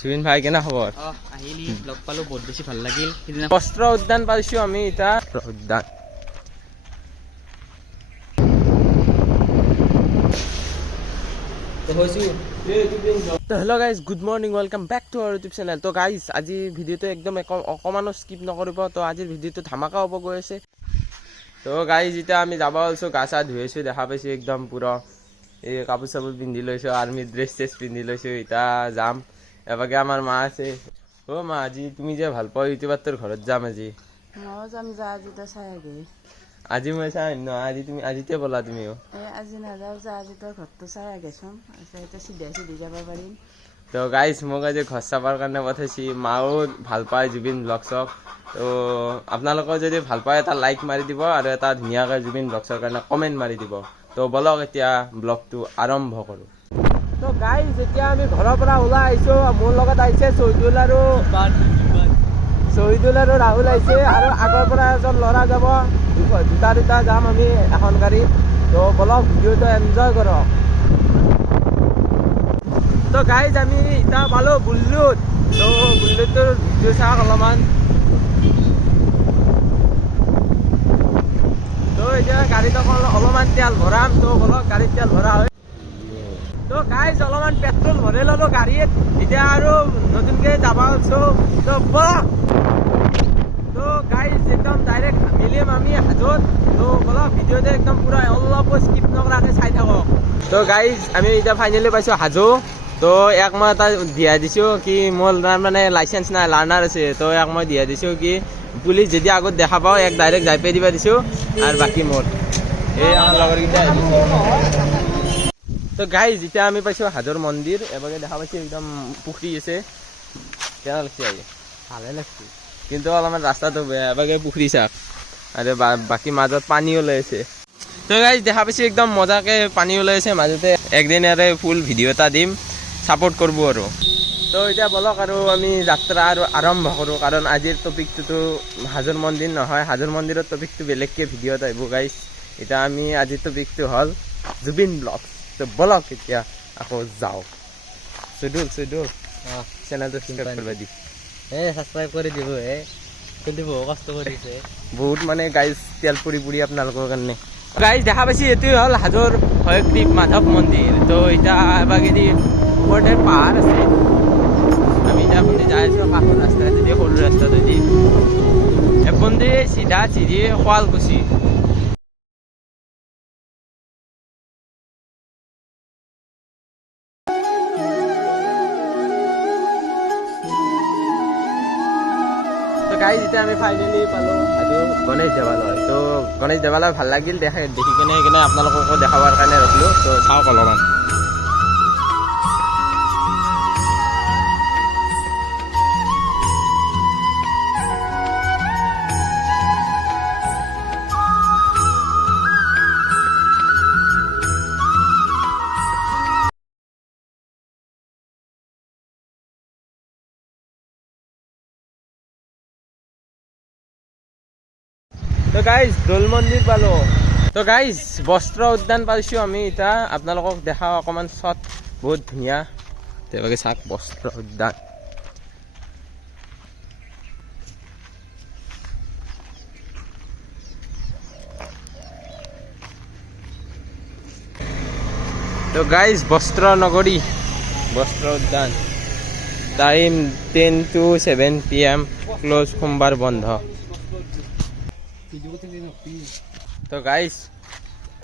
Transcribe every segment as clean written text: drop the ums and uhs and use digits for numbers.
জুবিন ভাই কেনে খবৰ? আহিলি লগ পালো বহুত বেছি ভাল লাগিল। বস্ত্ৰ উদ্যান পাইছো আমি এতিয়া উদ্যান। Hello' guys, good morning, welcome back to our YouTube channel. তো গাইজ আজি ভিডিঅ'টো একদম অকণমানো স্কিপ নকৰিব। তো আজিৰ ভিডিঅ'টো ধামাকা হ'ব গৈ আছে। তো গাইজ এতিয়া আমি যাব ওলাইছোঁ, গা চা ধুই আছোঁ, দেখা পাইছোঁ একদম পুৰা এই কাপোৰ চাপোৰ পিন্ধি লৈছোঁ, আৰ্মি ড্ৰেছ চেছ পিন্ধি লৈছোঁ। এতিয়া যাম এবাগে। আমাৰ মা আছে। অ' মা, আজি তুমি যে ভাল পোৱা ইউটিউবাৰ তোৰ ঘৰত যাম আজি। ময়ো যাম যা, আজি তই চাই আগে। আজি মই চাই নহয়, আজিতে ব'লা তুমিও। আজি নাযাওঁ যা, আজি তই ঘৰটো চাই আগেচোন, এতিয়া চিধি যাব পাৰিম। তো গাইজ মোক আজি ঘৰ চাবৰ কাৰণে পঠাইছি। মাও ভাল পায় জুবিন ব্লগছক। তো আপোনালোকেও যদি ভাল পায় এটা লাইক মাৰি দিব আৰু এটা ধুনীয়াকৈ জুবিন ব্লগছৰ কাৰণে কমেণ্ট মাৰি দিব। তো ব'লক এতিয়া ব্লগটো আৰম্ভ কৰোঁ। তো গাইজ এতিয়া আমি ঘৰৰ পৰা ওলাই আহিছোঁ। মোৰ লগত আহিছে চহিদুল আৰু ৰাহুল আহিছে, আৰু আগৰ পৰা এজন ল'ৰা যাব। দুটা যাম আমি এখন গাড়ীত। তো ব'লক ভিডিঅ'টো এনজয় কৰক। তো গাইজ আমি এতিয়া পালোঁ বুল্লুত। তো বুল্লুটোৰ ভিডিঅ' চাওক অলপমান। তো এতিয়া গাড়ীত অলপমান তেল ভৰাম। তো ব'লক গাড়ীত তেল ভৰা হয়। তো গাইজ অলপমান পেট্ৰল ভৰাই ল'লোঁ গাড়ীত, এতিয়া আৰু নতুনকৈ যাব ওলাইছোঁ। তো ব'লক। তো গাইজ একদম ডাইৰেক্ট মিলিম আমি হাজোত। তো ব'লক ভিডিঅ'টো একদম পূৰা অলপো স্কিপ নকৰাকৈ চাই থাকক। তো গাইজ আমি এতিয়া ফাইনেলি পাইছোঁ হাজো। তো ইয়াক মই এটা দিয়াই দিছোঁ কি মোৰ তাৰমানে লাইচেঞ্চ নাই, লাৰ্ণাৰ আছে। তো ইয়াক মই দিয়াই দিছোঁ কি পুলিচ যদি আগত দেখা পাওঁ ইয়াক ডাইৰেক্ট যাই পাই দিব দিছোঁ, আৰু বাকী মোৰ এই আমাৰ লগৰকেইটা আহিছে। তো গাইজ যেতিয়া আমি পাইছোঁ হাজোৰ মন্দিৰ, এবাৰে দেখা পাইছোঁ একদম পুখুৰী আছে। কেনে লাগছে আহি? ভালে লাগছে, কিন্তু অলপমান ৰাস্তাটো বেয়া। এবাৰে পুখুৰী চাওক, আৰু বাকী মাজত পানী ওলাই আছে। তো গাইজ দেখা পাইছোঁ একদম মজাকৈ পানী ওলাই আছে মাজতে। একদিন ইয়াৰে ফুল ভিডিঅ' এটা দিম, ছাপোৰ্ট কৰিব আৰু। তো এতিয়া ব'লক আৰু আমি যাত্ৰা আৰু আৰম্ভ কৰোঁ, কাৰণ আজিৰ টপিকটোতো হাজোৰ মন্দিৰ নহয়। হাজোৰ মন্দিৰৰ টপিকটো বেলেগকৈ ভিডিঅ'ত আহিব গাইজ। এতিয়া আমি আজিৰ টপিকটো হ'ল জুবিন ব্লগ। তো ব'লক এতিয়া আকৌ যাওঁ। চুইদুল চেনেলটো ছাবস্ক্ৰাইব কৰিব দি। ছাবস্ক্ৰাইব কৰি দিব। কিন্তু বহু কষ্ট কৰিছে বহুত, মানে গাইজ তেল পুৰি আপোনালোকৰ কাৰণে। গাইজ দেখা পাইছে এইটোৱে হ'ল হাজোৰ হয়গ্ৰীৱ মাধৱ মন্দিৰ। তো এতিয়া এবাগেদি ওপৰতে পাহাৰ আছে। আমি এতিয়া আপুনি যাই আছোঁ কাষৰ ৰাস্তাটোদি, সৰু ৰাস্তাটোদি। এপন্দি চিধা চিধি শুৱালকুছি। তো গাইজ এতিয়া আমি ফাইনেলি পালোঁ হাজো গণেশ দেৱালয়। তো গণেশ দেৱালয় ভাল লাগিল দেখি কিনে সেইকাৰণে আপোনালোককো দেখাবৰ কাৰণে ৰখিলোঁ। তো চাওক অলপমান। তো গাইজ দৌল মন্দিৰ পালোঁ। তো গাইজ বস্ত্ৰ উদ্যান পাইছোঁ আমি এতিয়া। আপোনালোকক দেখাওঁ অকণমান শ্বট, বহুত ধুনীয়া। তেওঁলোকে চাওক বস্ত্ৰ উদ্যান। তো গাইজ বস্ত্ৰ নগৰী, বস্ত্ৰ উদ্যান। টাইম 10 to 7 PM, ক্লোজ, সোমবাৰ বন্ধ। তো গাইজ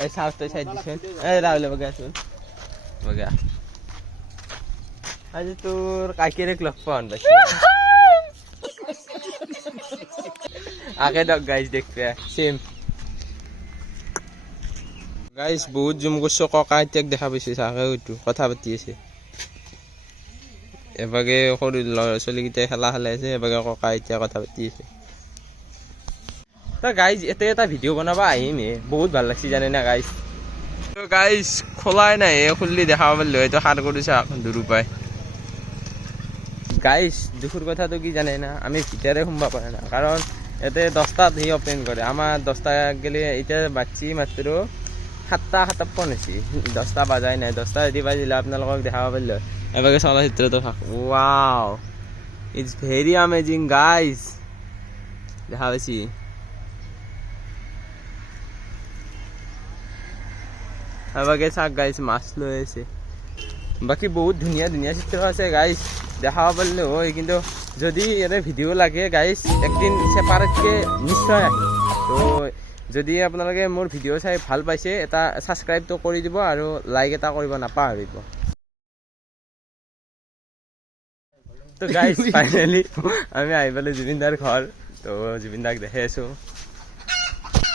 এই চাউথটো চাই দিছোন, এই ৰাহুল বগাচোন বগা। আজি তোৰ কাকিৰেক লগ পোৱা হেন পাইছোঁ। আগে দক গাইজ দেখতে চেম। গাইজ বহুত জুম কৰিছোঁ, ককা আইতাক দেখা পাইছে। চাকে হয়তো কথা পাতি আছে। এবাগে সৰু ল'ৰা ছোৱালীকেইটাই খেলা খেলাই আছে, এবাগে ককা আইতাই কথা পাতি আছে। তো গাইজ এটা ভিডিঅ' বনাব আহিমে, বহুত ভাল লাগছে জানে না গাইজ। তো গাইজ খোলাই নাই, খুললি দেখা পালোঁ হয়তো সাৰ কৰিছে দূৰ পাই। গাইজ দুখৰ কথাটো কি জানে না, আমি ভিতৰে সোমাব পৰা নাই, কাৰণ ইয়াতে 10টাত সি অপেন কৰে। আমাৰ 10টা গেলে এতিয়া বাচ্ছি মাত্ৰ 7টা 57 হৈছে, 10টা বাজাই নাই। 10টা যদি বাজিলে আপোনালোকক দেখা পালোঁ এবারে চলচ্চিত্রটো wow it's very amazing guys দেখা পাইছি এবারে চাক গাইছ মাছ লৈ আছে বাকি বহুত ধুনীয়া ধুনীয়া চিত্ৰ আছে গাইছ দেখাব পাৰিলে হয় কিন্তু যদি এনে ভিডিঅ' লাগে গাইছ একদিন সেপাৰেটকে নিশ্চয় আহিম তো যদি আপোনালোকে মোৰ ভিডিঅ' চাই ভাল পাইছে এটা ছাবস্ক্ৰাইবটো কৰি দিব আৰু লাইক এটা কৰিব নাপাহৰিব তো গাইছ ফাইনেলি আমি আহি পালোঁ জুবিন দাৰ ঘৰ তো জুবিন দাক দেখাই আছোঁ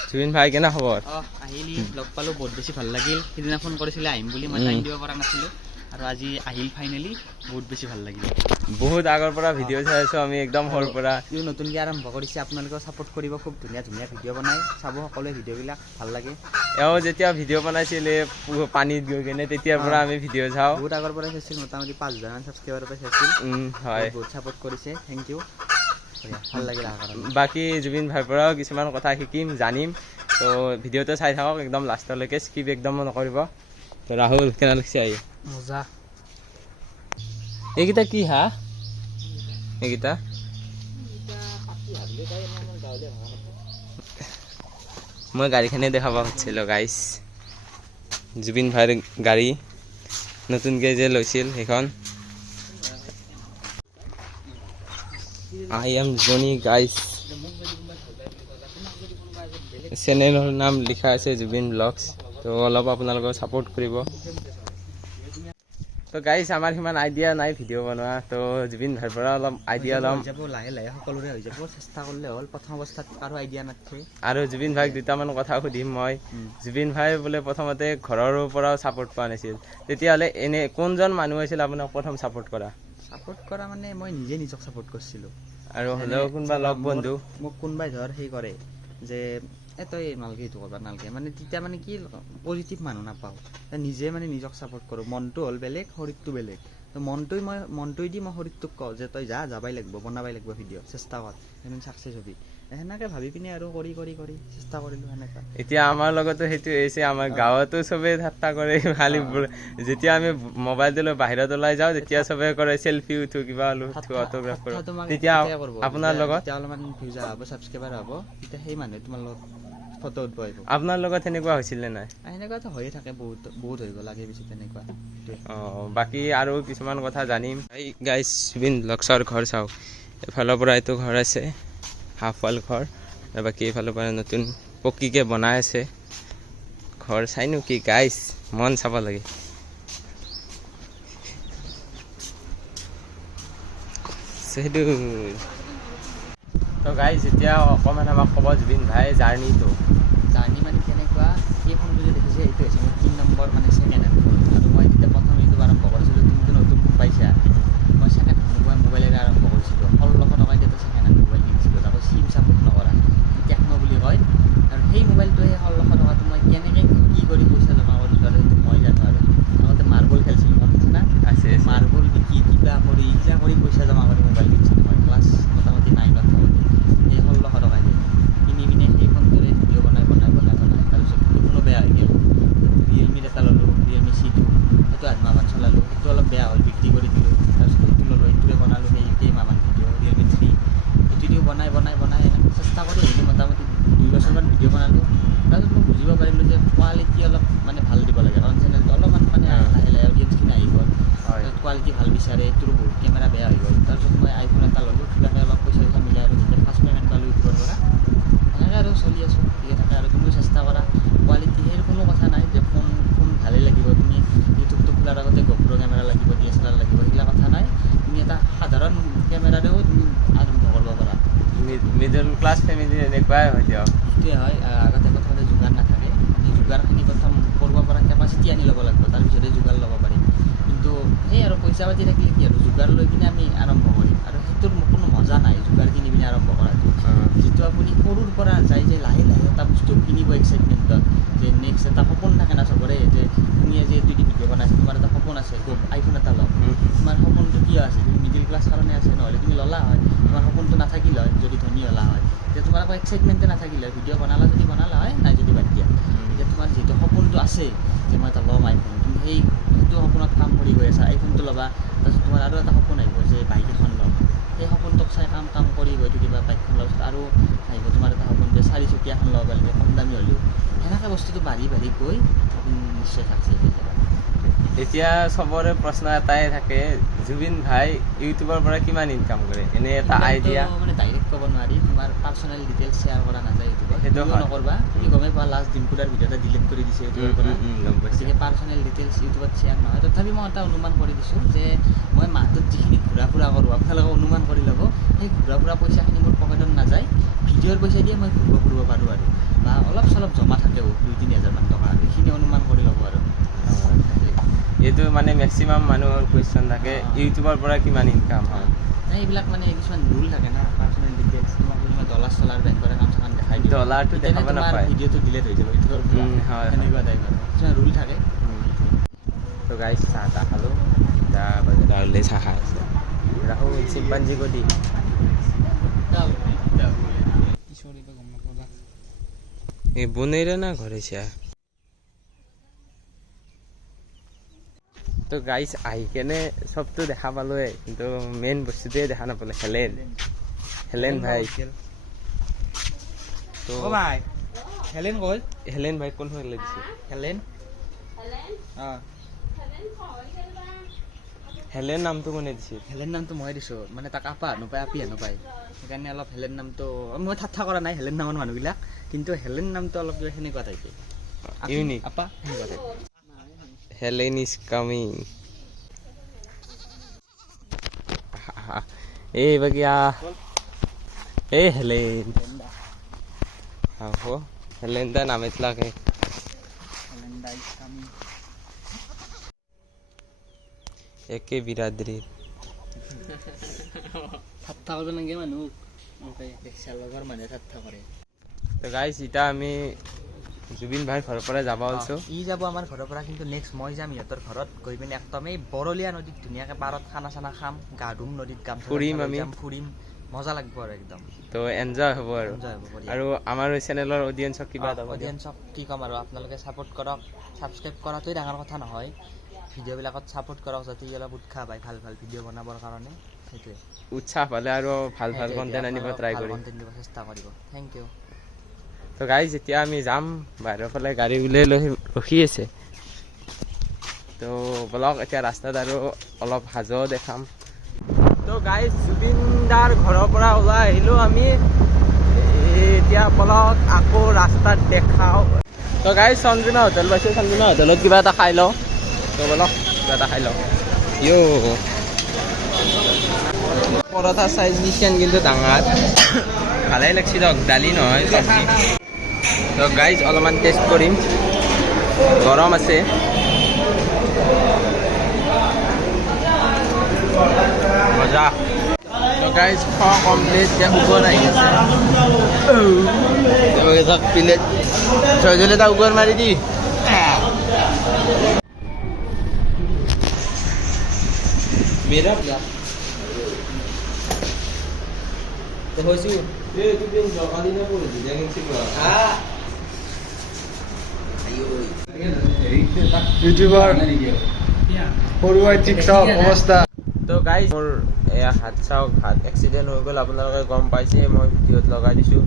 জুবিন ভাই কেনে খবৰ আহিলি লগ পালোঁ বহুত বেছি ভাল লাগিল সিদিনা ফোন কৰিছিলে আহিম বুলি মই টাইম দিব পৰা নাছিলোঁ আৰু আজি আহিল ফাইনেলি বহুত বেছি ভাল লাগিল বহুত আগৰ পৰা ভিডিঅ' চাই আছোঁ আমি একদম সৰুৰ পৰা ইও নতুনকৈ আৰম্ভ কৰিছে আপোনালোকেও ছাপোৰ্ট কৰিব খুব ধুনীয়া ধুনীয়া ভিডিঅ' বনাই চাব সকলোৱে ভিডিঅ'বিলাক ভাল লাগে এওঁ যেতিয়া ভিডিঅ' বনাইছিল পানীত গৈ কিনে তেতিয়াৰ পৰা আমি ভিডিঅ' চাওঁ বহুত আগৰ পৰা চাইছিল মোটামুটি 5,000 ছাবস্ক্ৰাইবাৰৰ পৰা চাইছিল হয় বহুত ছাপোৰ্ট কৰিছে থেংক ইউ ভাল লাগিল বাকী জুবিন ভাইৰ পৰাও কিছুমান কথা শিকিম জানিম তো ভিডিঅ'টো চাই থাকক একদম লাষ্টলৈকে স্কিপ একদম নকৰিব তো ৰাহুল কেনে লাগিছে আহি মজা এইকেইটা কি হা এইকেইটা মই গাড়ীখনে দেখাব খুজিছিলোঁ গাইছ জুবিন ভাইৰ গাড়ী নতুনকৈ যে লৈছিল সেইখন আই এম জনি গাইছ চেনেলৰ নাম লিখা আছে জুবিন ব্লগছ তো অলপ আপোনালোকক ছাপোৰ্ট কৰিব তো গাইছ আমাৰ সিমান আইডিয়া নাই ভিডিঅ' বনোৱা তো জুবিন ভাইৰ পৰা অলপ আইডিয়া ল'ম হৈ যাব লাহে লাহে সকলোৰে হৈ যাব চেষ্টা কৰিলে হ'ল প্ৰথম অৱস্থাত কাৰো আইডিয়া নাথাকে আৰু জুবিন ভাইক দুটামান কথা সুধিম মই জুবিন ভাই বোলে প্ৰথমতে ঘৰৰ পৰাও ছাপোৰ্ট পোৱা নাছিল তেতিয়াহ'লে এনে কোনজন মানুহ আছিল আপোনাক প্ৰথম ছাপোৰ্ট কৰা মানে মই নিজে নিজক ছাপোৰ্ট কৰিছিলোঁ আৰু হ'লেও কোনোবা লগ বন্ধু মোক কোনোবাই ধৰ সেই কৰে যে তই নালগে এইটো কৰিব নালগে মানে তেতিয়া মানে কি পজিটিভ মানুহ নাপাওঁ নিজে মানে নিজক ছাপোৰ্ট কৰোঁ মনটো হ'ল বেলেগ শৰীৰটো বেলেগ তো মনটোৱে দি মই শৰীৰটোক কওঁ যে তই যাবাই লাগিব বনাবাই লাগিব ভিডিঅ' চেষ্টা কৰ এদিন ছাকচেছ হ'বি সেনেকৈ ভাবি পিনে আৰু কৰি কৰি কৰি চেষ্টা কৰিলোঁ সেনেকুৱা এতিয়া আমাৰ লগতো সেইটো হৈছে আমাৰ গাঁৱতো চবেই ঠাট্টা কৰে খালি যেতিয়া আমি মোবাইলটো লৈ বাহিৰত ওলাই যাওঁ তেতিয়া চবেই কৰে চেলফি উঠো কিবা উঠো অট'গ্ৰাফ কৰোঁ তেতিয়া আপোনাৰ লগত অলপমান ভিউজ হ'ব ছাবস্ক্ৰাইবাৰ হ'ব তেতিয়া সেই মানুহে তোমাৰ লগত ফটো উঠব আহিব আপোনাৰ লগত সেনেকুৱা হৈছিল নে নাই সেনেকুৱাতো হৈয়ে থাকে বহুত বহুত হৈ গ'ল আগে পিছে তেনেকুৱা বাকী আৰু কিছুমান কথা জানিম এই গাইছ জুবিন ব্লগছৰ ঘৰ চাওক এফালৰ পৰা এইটো ঘৰ আছে হাফ ৱাল ঘৰ আৰু বাকী এইফালৰ পৰা নতুন পকীকৈ বনাই আছে ঘৰ চাইনো কি গাইছ মন চাব লাগে সেইটো তো গাইছ এতিয়া অকণমান আমাক ক'ব জুবিন ভাই জাৰ্ণি মানে কেনেকুৱা এই ফোনটো যে দেখিছে এইটো হৈছে মোৰ 3 নম্বৰ মানে ছেকেণ্ড হেণ্ড ফোন আৰু মই যেতিয়া প্ৰথম ইউটিউব আৰম্ভ কৰিছিলোঁ তুমিতো নতুন পাইছা মই ছেকেণ্ড হেণ্ড মোবাইলেৰে আৰম্ভ কৰিছিলোঁ 1600 টকা এতিয়া ছেকেণ্ড হেণ্ড মোবাইল কিনিছিলোঁ তাকো চিম চাপোৰ্ট নকৰা টেকন' বুলি কয় আৰু সেই মোবাইলটোৱে 1600 টকাটো মই কেনেকৈ কি কৰি পইচা জমা কৰিছোঁ আৰু সেইটো মই জানো আৰু আগতে মাৰ্বল খেলিছিলোঁ মনত আছে না মাৰ্বল বিকি কিবা কৰি পইচা জমা কৰি মোবাইল কিনিছিলোঁ মই ক্লাছ মোটামুটি 9ত থাকোঁতে সেই 1600 টকা দিয়ে কিনি পিনে সেই ফোনটোৰে ভিডিঅ' বনাই তাৰপিছত ফোনো বেয়া হৈ গ'ল ৰিয়েলমিৰ এটা ল'লোঁ ৰিয়েলমি C2 সেইটো 8 মাহমান চলালোঁ সেইটো অলপ বেয়া হ'ল বিক্ৰী কৰি দিলোঁ তাৰপিছত সেইটো ল'লোঁ এইটোৰে বনালোঁ সেই কেইমাহমান ভিডিঅ' ৰিয়েলমি 3 সেইটো দিও বনাই এনেকৈ চেষ্টা কৰি আহিলোঁ মোটামুটি 2 বছৰমান ভিডিঅ' বনালোঁ তাৰপিছত মই বুজিব পাৰিলোঁ যে কোৱালিটি অলপ মানে ভাল দিব লাগে কাৰণ চেনেলটো অলপমান মানে লাহে লাহে অডিয়েঞ্চখিনি আহি গ'ল কোৱালিটি ভাল বিচাৰে এইটোৰো বহুত কেমেৰা বেয়া হৈ গ'ল তাৰপিছত মই আইফোন এটা ল'লোঁ কিবাকৈ অলপ পইচা মিলাই আৰু যেতিয়া ফাৰ্ষ্ট পে'মেণ্ট পালোঁ ইউটিউবৰ পৰা এনেকৈ আৰু চলি আছোঁ ঠিকে থাকে আৰু তুমিও চেষ্টা কৰা কোৱালিটি সেই কোনো কথা নাই যে ফোন ভালেই লাগিব তুমি ইউটিউবটো খোলাৰ আগতে GoPro কেমেৰা লাগিব DSLR লাগিব সেইবিলাক কথা নাই তুমি এটা সাধাৰণ কেমেৰাৰেও তুমি আৰম্ভ কৰিব পাৰা মিডল ক্লাছ ফেমিলি এনেকুৱাই হয় দিয়ক সেইটোৱে হয় আগতে প্ৰথমতে যোগাৰ নাথাকে সেই যোগাৰখিনি প্ৰথম কৰিব পৰা কেপাচিটি আনি ল'ব লাগিব তাৰপিছতে যোগাৰ ল'ব পাৰিম কিন্তু সেই আৰু পইচা পাতি থাকিলে কি আৰু যোগাৰ লৈ কিনে আমি আৰম্ভ কৰিম আৰু সেইটোৰ কোনো মজা নাই যোগাৰ কিনি পিনে আৰম্ভ কৰাটো যিটো আপুনি সৰুৰ পৰা যায় যে লাহে লাহে এটা বস্তু কিনিব এক্সাইটমেণ্টত যে নেক্সট এটা সপোন থাকে না চবৰে যে তুমি আজি এইটো ভিডিঅ' বনাইছা তোমাৰ এটা সপোন আছে আইফোন এটা লওঁ তোমাৰ সপোনটো কিয় আছে তুমি মিডিল ক্লাছ কাৰণে আছে নহ'লে তুমি ল'লা হয় তোমাৰ সপোনটো নাথাকিল হয় যদি ধনী হ'লা হয় তেতিয়া তোমাৰ আকৌ এক্সাইটমেণ্টে নাথাকিলে ভিডিঅ' বনালা যদি বনালা হয় নাই যদি বাদ দিয়া এতিয়া তোমাৰ যিটো সপোনটো আছে যে মই এটা ল'ম আইফোন তুমি সেইটো সপোনত কাম কৰি গৈ আছা, আইফোনটো ল'বা, তাৰপিছত তোমাৰ আৰু এটা সপোন আহিব যে বাইক এখন ল'ম, সেই সপোনটোক চাই কাম কৰি গৈ থাকিবা, বাইকখন লোৱাৰ পিছত আৰু আহিব তোমাৰ এটা সপোন যে 4 চকীয়াখন ল'ব পাৰিলে কম দামী হ'লেও, সেনেকৈ বস্তুটো বাঢ়ি গৈ নিশ্চয় চাকচেছ হৈ যাবা। এতিয়া চবৰে প্ৰশ্ন এটাই থাকে, জুবিন ভাই ইউটিউবৰ পৰা কিমান ইনকাম কৰে, এনে এটা আইডিয়া? মানে ডাইৰেক্ট ক'ব নোৱাৰি, তোমাৰ পাৰ্চনেল ডিটেইলছ শ্বেয়াৰ কৰা নাযায় ইউটিউবত, সেইটো নকৰবা। তুমি গমেই পোৱা লাষ্ট ডিম্পুদাৰ ভিডিঅ' এটা ডিলিট কৰি দিছে ইউটিউবৰ পৰা, গতিকে পাৰ্চনেল ডিটেইলছ ইউটিউবত শ্বেয়াৰ নহয়। তথাপি মই এটা অনুমান কৰি দিছোঁ যে মই মাহটোত যিখিনি ঘূৰা ফুৰা কৰোঁ, আপোনালোকে অনুমান কৰি ল'ব, সেই ঘূৰা ফুৰা পইচাখিনি মোৰ পকেটত নাযায়, ভিডিঅ'ৰ পইচা দিয়ে মই ঘূৰিব ফুৰিব পাৰোঁ আৰু, বা অলপ চলপ জমা থাকেও 2-3 হাজাৰমান টকা, আৰু এইখিনি অনুমান কৰি ল'ব আৰু। এইটো মানে মেক্সিমাম মানুহৰ কুৱেশ্যন থাকে, ইউটিউবৰ পৰা কিমান ইনকাম হয়। এইবিলাক মানে কিছুমান ৰুল থাকে না, পাৰ্চনেল ডিটেইলছ, তোমাক যদি মই ডলাৰ বেংকৰ একাউণ্ট দেখাই দিওঁ, ডলাৰটো দেখাব নাপায়, ভিডিঅ'টো ডিলিট হৈ যাব ইউটিউবৰ পৰা, সেনেকুৱা টাইপ আৰু কিছুমান ৰুল থাকে। তো গাইজ চাহ তাহ খালোঁ, এতিয়া বাজাৰলৈ চাহ খাই আছে, ৰাহুল চিম্পাঞ্জীকো দি এই বনেইৰে না ঘৰেছিয়া। তো গাইজ আহি কেনে চবটো দেখা পালোৱে, কিন্তু মেইন বস্তুটোৱে দেখা নাপালোঁ, হেলেন ভাই। তো ভাই হেলেন ক'ল, হেলেন ভাই কোন হৈ দিছে? হেলেন হেলেন নামটো কোনে দিছিল? হেলেন নামটো মই দিছোঁ, মানে তাক আপা নাপায়, আপি নাপায়, সেইকাৰণে অলপ হেলেন নামটো, মই ঠাট্টা কৰা নাই হেলেন নামৰ মানুহবিলাক, কিন্তু হেলেন নামটো অলপ সেনেকুৱা টাইপে, ইউনিক, আপা সেনেকুৱা টাইপ। Helen is coming. এই বাগিয়া এই হেলেন আহো, হেলেন দা নাম এতলাকে একে বিৰাদৰিৰ ঠাট্টা কৰিব নালাগে মানুহ, দেখছা লগৰ মানুহে ঠাট্টা কৰে। তো গাইজ এতিয়া আমি জুবিন ভাইৰ ঘৰৰ পৰা যাব ওলাইছোঁ। ই যাব আমাৰ ঘৰৰ পৰা, কিন্তু নেক্সট মই যাম ইহঁতৰ ঘৰত, গৈ পিনে একদম এই বৰলীয়া নদীত ধুনীয়াকৈ পাৰত খানা চানা খাম, গা ধুম নদীত, ফুৰিম আমি, ফুৰিম, মজা লাগিব আৰু একদম, তো এনজয় হ'ব আৰু। আৰু আমাৰ চেনেলৰ অডিয়েঞ্চক কিবা এটা অডিয়েঞ্চক কি ক'ম আৰু, আপোনালোকে ছাপোৰ্ট কৰক, ছাবস্ক্ৰাইব কৰাটোৱেই ডাঙৰ কথা নহয়, ভিডিঅ'বিলাকত ছাপোৰ্ট কৰক, যাতে ই অলপ উৎসাহ পায় ভাল ভিডিঅ' বনাবৰ কাৰণে, সেইটোৱে উৎসাহ পালে আৰু ভাল কণ্টেণ্ট আনিব ট্ৰাই কৰিম, কণ্টেণ্ট দিব চেষ্টা কৰিব। Thank U. তো গাইজ এতিয়া আমি যাম, বাহিৰৰ ফালে গাড়ী উলিয়াই লৈ ৰখি আছে, তো বলক এতিয়া ৰাস্তাত আৰু অলপ হাজো দেখাম। তো গাইজ জুবিন দাৰ ঘৰৰ পৰা ওলাই আহিলোঁ আমি, এতিয়া বলক আকৌ ৰাস্তাত দেখাওঁ। তো গাইজ সঞ্জনা হোটেল পাইছোঁ, সঞ্জনা হোটেলত কিবা এটা খাই লওঁ, তো বলক কিবা এটা খাই লওঁ। পৰঠা চাইজ দিছেন কিন্তু ডাঙৰ, ভালেই লাগছি দিয়ক, দালি নহয় চব্জি। তো গাইজ অলপমান টেষ্ট কৰিম, গৰম আছে। মজা। তো গাইজ খোৱা কমপ্লিট, এতিয়া উগৰ আহি আছে, প্লেট ছয়জনে এটা উগৰ মাৰি দি মেৰা ইউটিউবৰ সৰুৱাই ঠিক চাওক অৱস্থা। তো গাইজ মোৰ এয়া হাত চাওক, হাত এক্সিডেণ্ট হৈ গ'ল, আপোনালোকে গম পাইছে, মই ভিডিঅ'ত লগাই দিছোঁ।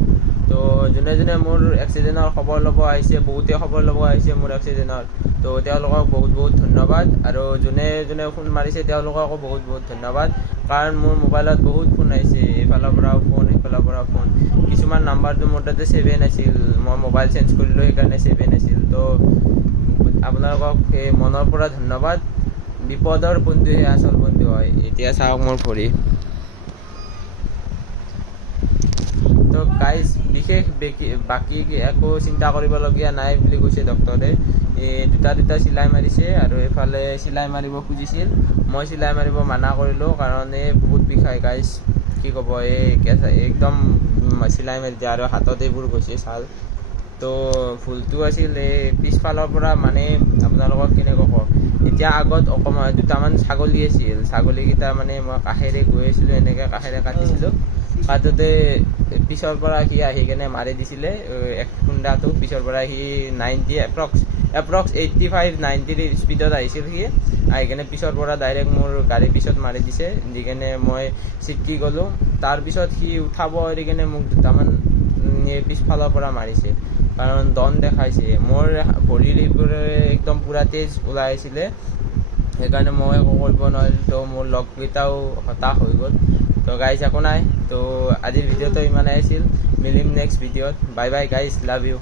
তো যোনে যোনে মোৰ এক্সিডেণ্টৰ খবৰ ল'ব আহিছে, বহুতে খবৰ ল'ব আহিছে মোৰ এক্সিডেণ্টৰ, তো তেওঁলোকক বহুত বহুত ধন্যবাদ। আৰু যোনে যোনে ফোন মাৰিছে তেওঁলোককো বহুত বহুত ধন্যবাদ, কাৰণ মোৰ মোবাইলত বহুত ফোন আহিছে, এইফালৰ পৰাও ফোন সেইফালৰ পৰাও ফোন, কিছুমান নাম্বাৰটো মোৰ তাতে ছেভেই নাছিল, মই মোবাইল চেঞ্জ কৰিলোঁ সেইকাৰণে ছেভেই নাছিল। তো আপোনালোকক সেই মনৰ পৰা ধন্যবাদ, বিপদৰ বন্ধুহে আচল বন্ধু হয়। এতিয়া চাওক মোৰ ভৰি। তো গাইজ বিশেষ বাকী একো চিন্তা কৰিবলগীয়া নাই বুলি কৈছে ডক্টৰে, দুটা চিলাই মাৰিছে, আৰু এইফালে চিলাই মাৰিব খুজিছিল, মই চিলাই মাৰিব মানা কৰিলোঁ, কাৰণ এই বহুত বিষায় গাইজ, কি ক'ব, এই একদম চিলাই মাৰি দিয়ে, আৰু হাতত এইবোৰ গৈছে ছাল। তো ভুলটো আছিল এই পিছফালৰ পৰা, মানে আপোনালোকক কেনেকৈ কওঁ, এতিয়া আগত অকণমান দুটামান ছাগলী আছিল, ছাগলীকেইটা মানে মই কাষেৰে গৈ আছিলোঁ, এনেকৈ কাষেৰে কাটিছিলোঁ। কাটোতে পিছৰ পৰা সি আহি কেনে মাৰি দিছিলে এক খুন্দাটো। পিছৰ পৰা সি 90 এপ্ৰক্স 85-90 স্পীডত আহিছিল সি। আহি কেনে পিছৰ পৰা ডাইৰেক্ট মোৰ গাড়ীৰ পিছত মাৰি দিছে, দি কেনে মই চিটকি গ'লোঁ। তাৰপিছত সি উঠাব এৰি কেনে মোক দুটামান পিছফালৰ পৰা মাৰিছে, কাৰণ দন দেখাইছে। মোৰ ভৰিৰ একদম পূৰা তেজ ওলাই আহিছিলে, সেইকাৰণে মই একো কৰিব নোৱাৰিলোঁ। তো মোৰ লগকেইটাও হতাশ হৈ গ'ল। তো গাইজ একো নাই। তো আজিৰ ভিডিঅ'টো ইমানেই আছিল, মিলিম নেক্সট ভিডিঅ'ত। Bye bye guys, love you.